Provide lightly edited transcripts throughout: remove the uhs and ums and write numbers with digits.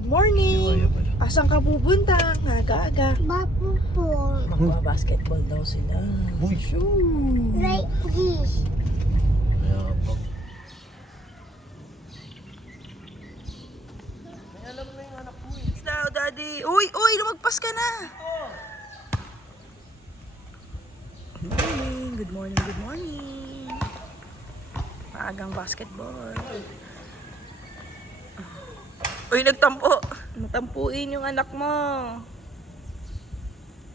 Good morning! Asan ka pupunta? Aga-aga. Mapupol. Magpa-basketball daw sila. Uy! Shoo! Like this. Mayabang. Now, Daddy! Uy! Uy! Lumagpas ka na! Good morning! Good morning! Good morning! Maagang basketball. Uy! Nagtampo! Natampuin yung anak mo.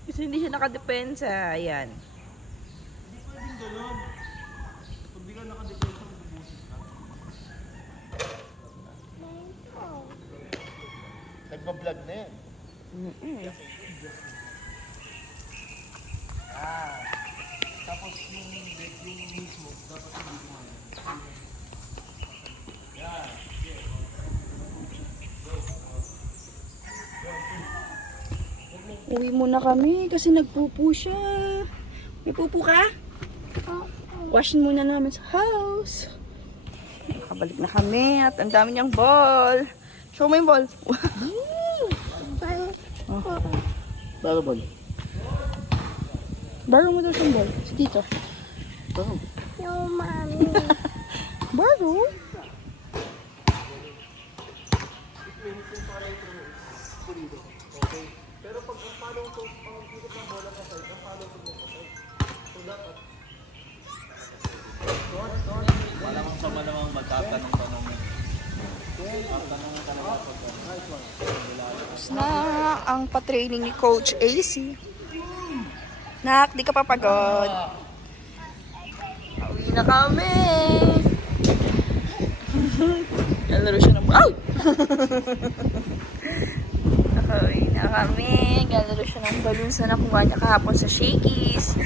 Kasi hindi siya nakadepensa. Ayan. Hindi pwedeng ganun. Pag di ka nakadepensa, magbubusit ka. Nagpa-vlog na yan. Tapos yung mismo, dapat hindi kumain. Uwi muna kami kasi nagpupo siya. May pupo ka? Wash muna namin sa house. Nakabalik na kami at ang dami niyang ball. Show mo yung ball. Baro ba? Borrow mo daw siyang ball. Si Tito. Baro. No, mommy. Borrow? Pero pag ang follow ko, pang ikot ng bola sa side, ang follow ko mo sa side. So dapat. Malamang sa malamang magtatanong-tanong mo. Tapos na ang pa-training ni Coach AC. Nak, di ka pa pagod. Uwi na kami. Nalaro siya ng... Ay! Nakauwi na kami. Nalaro siya ng balloons na nakuha niya kahapon sa Shakey's.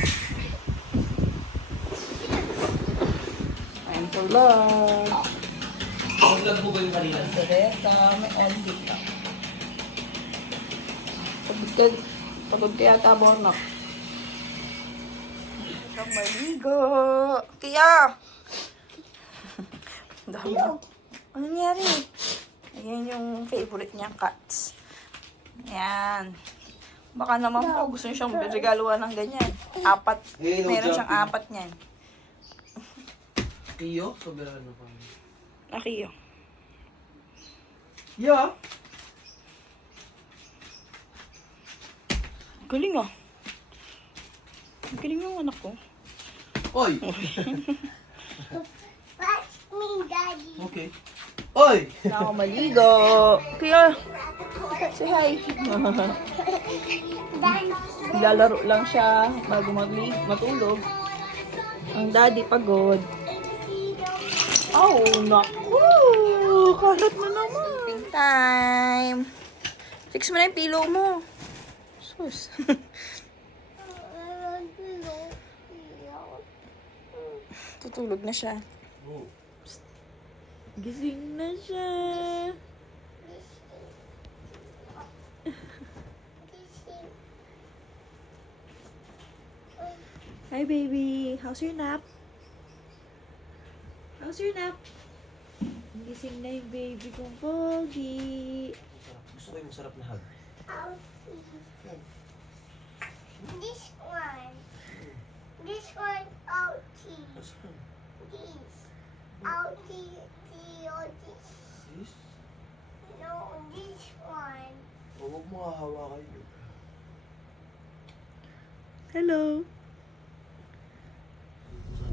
I'm for love. Vlog mo ba yung kanina? Sareta, may only ka. Pagod ka yata, Bornak. Isang maligo. Kaya! Ang dami na. Ano nangyari? Ayan yung favorite niyang cats. Ayan. Baka naman po gusto niya siyang regaluhan ng ganyan. Apat. Hey, no Meron siyang jumping. apat niyan. Iyo? Sobrang ano pa. Akiyo. Yeah. Galing ah. Galing yung anak ko. Oy! Watch me, Daddy. Okay. Oy! Na ako maligo. Kaya, say hi. Lalaro lang siya bago matulog. Ang daddy pagod. Oh, naku! Kalat na naman. Sleeping time. Fix mo na yung pillow mo. Sus. Tutulog na siya. Gising na siya. Hi, baby. How's your nap? How's your nap? Gising na yung baby kong pogi. Gusto ko yung masarap na hug. This one. This one, outie. This. Outie. This. Sis? No, this one. Huwag mo hahawakan yun. Hello.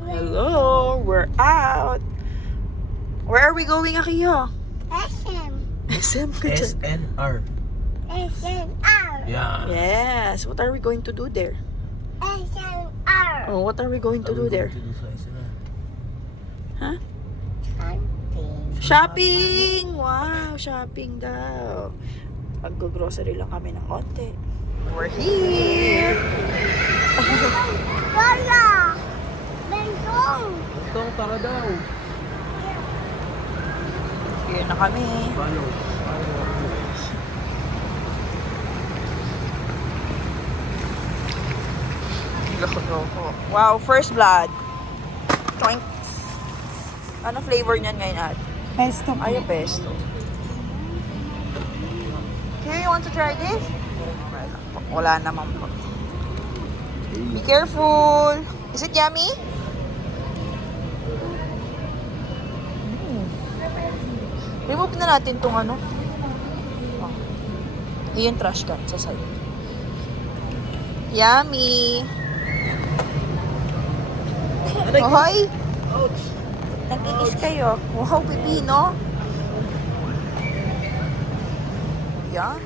Hello. We're out. Where are we going, Akiyo? SM. SM ka dyan. SNR. SNR. Yeah. Yes. What are we going to do there? SNR. Oh, what are we going to do there? Huh? Something. Shopping! Wow, shopping daw. Mag-grocery lang kami ng konti. We're here! Lola! Bentong! Ito, para daw. Here na kami. Follow. Wow, first blood. Choink. Ano flavor niyan ngayon, Ad? Pesto. Ay, pesto. Here, you want to try this? Okay lang po. Wala naman po. Be careful. Is it yummy? Remove na natin tong ano. Oh. Yung trash can sa side. Yummy! Hoy! Ouch! Nag-iis kayo. Wow, pipino. Yan.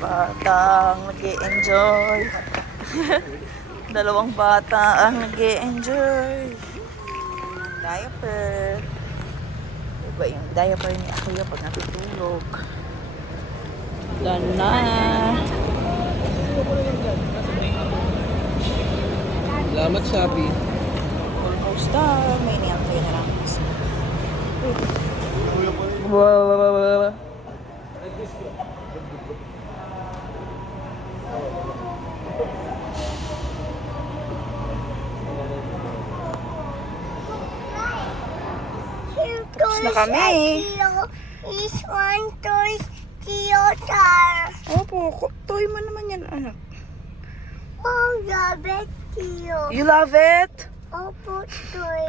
Batang nag-e-enjoy. Dalawang bata ang nag-e-enjoy. Diaper. Iba yung diaper ni Akuya pag natutulog. Done na. Salamat, Shopee. Almost done. May iniyantay na lang. Wow. Tapos na kami. Is one toy theater. Opo, toy mo naman yan, anak. Oh, love it, Tio. You love it? Opo, toy.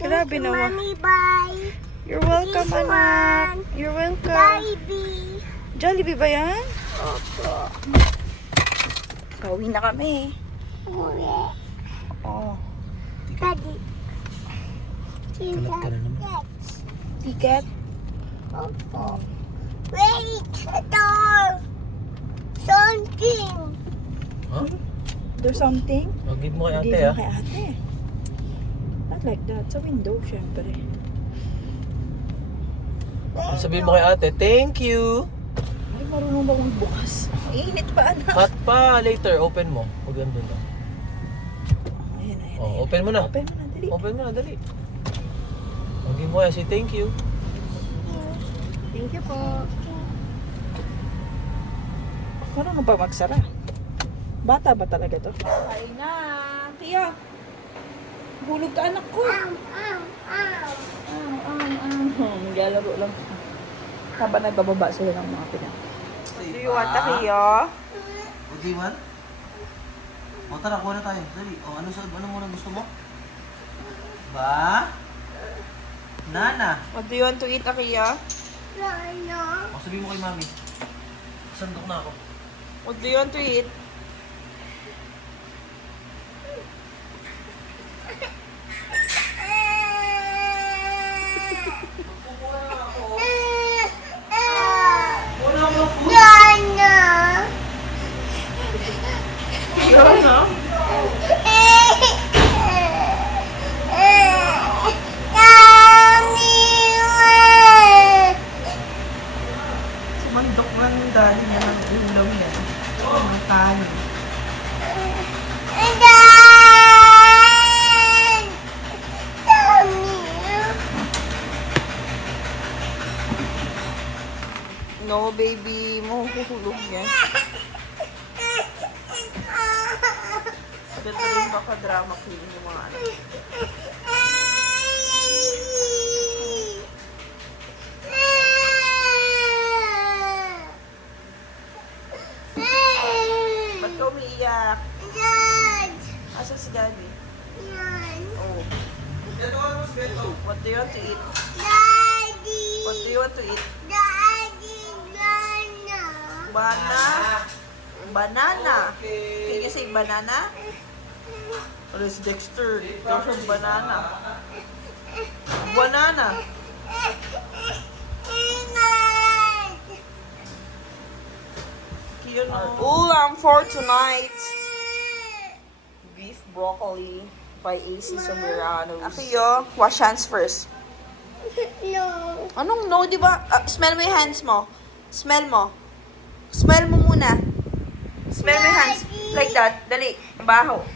Grabe Thank you, naman. Mommy, bye. You're welcome, This anak. one. You're welcome. Baby. Jollibee ba yan? Opo. Pauwi na kami. Uli. Oo. Daddy. Kalat ka na naman. Yes. Ticket? Opo. Wait, door. Something. Huh? There's something? Give mo kay ate, Give ah. mo kay ate. Not like that. Sa window, syempre. Sabihin mo kay ate, thank you. Ay, marunong ba magbukas? Init pa, anak. Hot pa, later, open mo. Huwag yan doon. Ayan, ayan, Oh, ayan. open mo na. Open mo na, dali. Open mo na, dali. Give mo kaya say thank you. Thank you po. Marunong pa magsara. Bata ba talaga to? Ay na, Tia. Hulog ka, anak ko. Ow, ow, ow. Naglalaro lang. Habang nagbababa sila ng mga pinag. Do you want a Kia? O, di man? O, tara, kuha na tayo. Dali. O, ano muna gusto mo? Ba? Nana. What do you want to eat, Akia? Lolo. O, sabihin mo kay mami. Sandok na ako. What do you want to eat? Wala mo food. Nana. Yun, no? Sumandok lang dahil niya ng ulam yan. Ng kanin. No, baby. Mahuhulog yan. Ganito rin baka drama queen yung mga ano. Ba't ka umiiyak? Asa si daddy? Oh. What do you want to eat? What do you want to eat? Banana. Can you say banana? Or is Dexter? There's a banana. Banana. Our ulam for tonight. Beef broccoli by AC Somberanos. Akiyo, wash hands first. No. Anong no, di ba? Smell mo yung hands mo. Smell mo. Smell mo muna. Smell mo yung hands. Like that. Dali. Baho.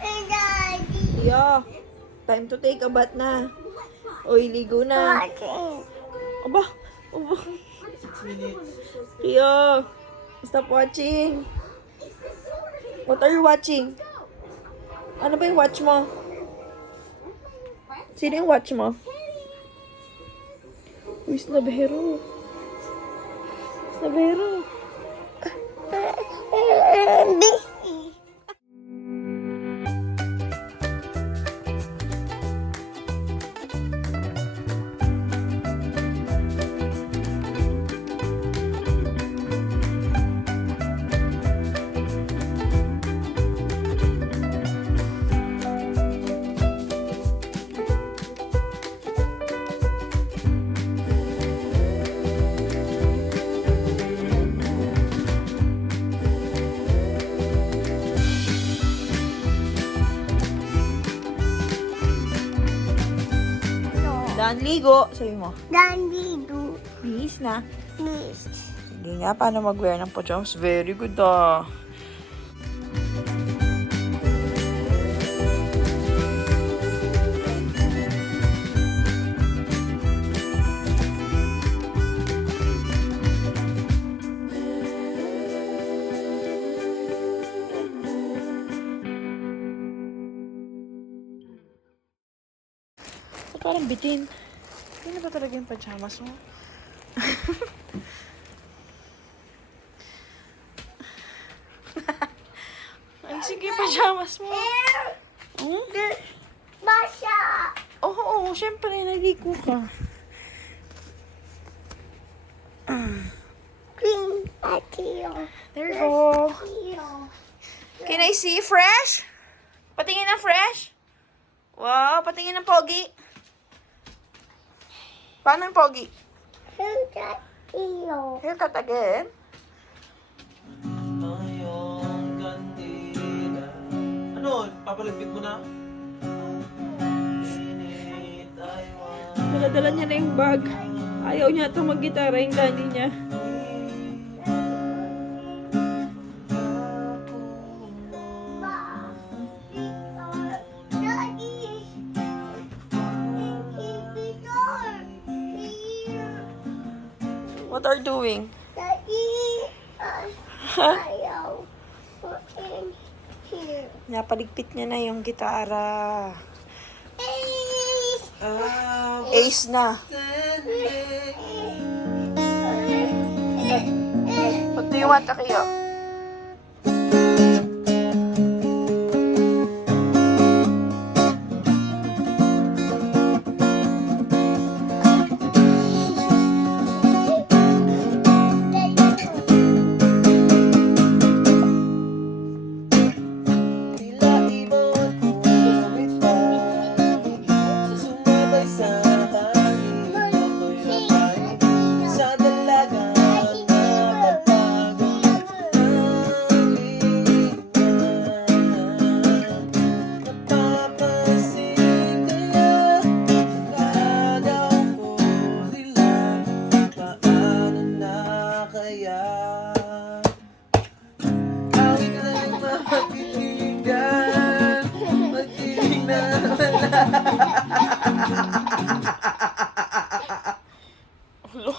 Daddy. Yeah. Time to take a bath na. Oy, ligo na. Aba. Aba. 6 minutes. Kyo. Stop watching. What are you watching? Ano ba yung watch mo? Sino yung watch mo? Luis Navero. Sabero. Busy. Daan ligo. Sabi mo. Dandido. Please na. Miss. Sige nga, paano mag-wear ng pajamas? Very good ah. Parang bitin. Hindi na ba talaga yung pajamas mo? Ay, sige, pajamas mo. Hmm? Basha. Oo, syempre, naligo ka. Green patio. There you go. Patio. Can I see fresh? Patingin ng fresh? Wow, patingin ng pogi. Paano yung pogi? Patio. Haircut again? Ngayong kandila. Ano? Papalagpit mo na? Init ay Daladala niya na yung bag. Ayaw niya itong mag-gitara yung daddy niya. What are you doing? Ayaw. In here. Napaligpit niya na yung gitara. Ah, Ace na. What do you want, Takiyo? tila ibon lumipad, sumabay sa hangin. Ako'y napay sa dalaga na papagod ng liwan. Napapansin kaya nagaw ko nila, paano na kaya? Awit na yung mapagtitigan, magtiling na wala. Hello.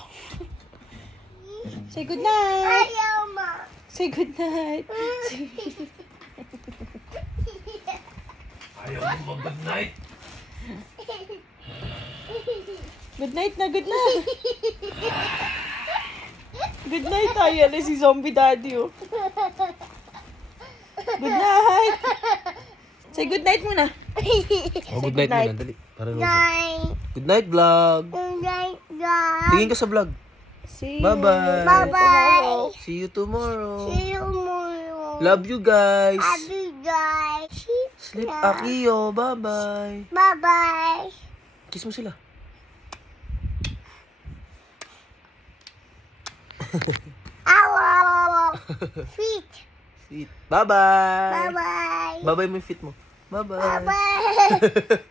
Say good night. Ayaw, ma. Say good night. Ayaw mo mag-good night. Good night na, good night. Good night tayo. Alam si Zombie Daddy, oh. Good night. Say good night muna. Oh, good night muna, dali. Para Night. Good night, vlog. Night, guys. Tingin ka sa vlog. See you. Bye-bye. Bye-bye. See you tomorrow. See you tomorrow. Love you guys. Love you guys. Sleep Akiyo. Bye-bye. Bye-bye. Kiss mo sila. Ow. Feet. Sweet. Bye-bye. Bye-bye. Bye-bye mo yung feet mo. Bye-bye. Bye-bye.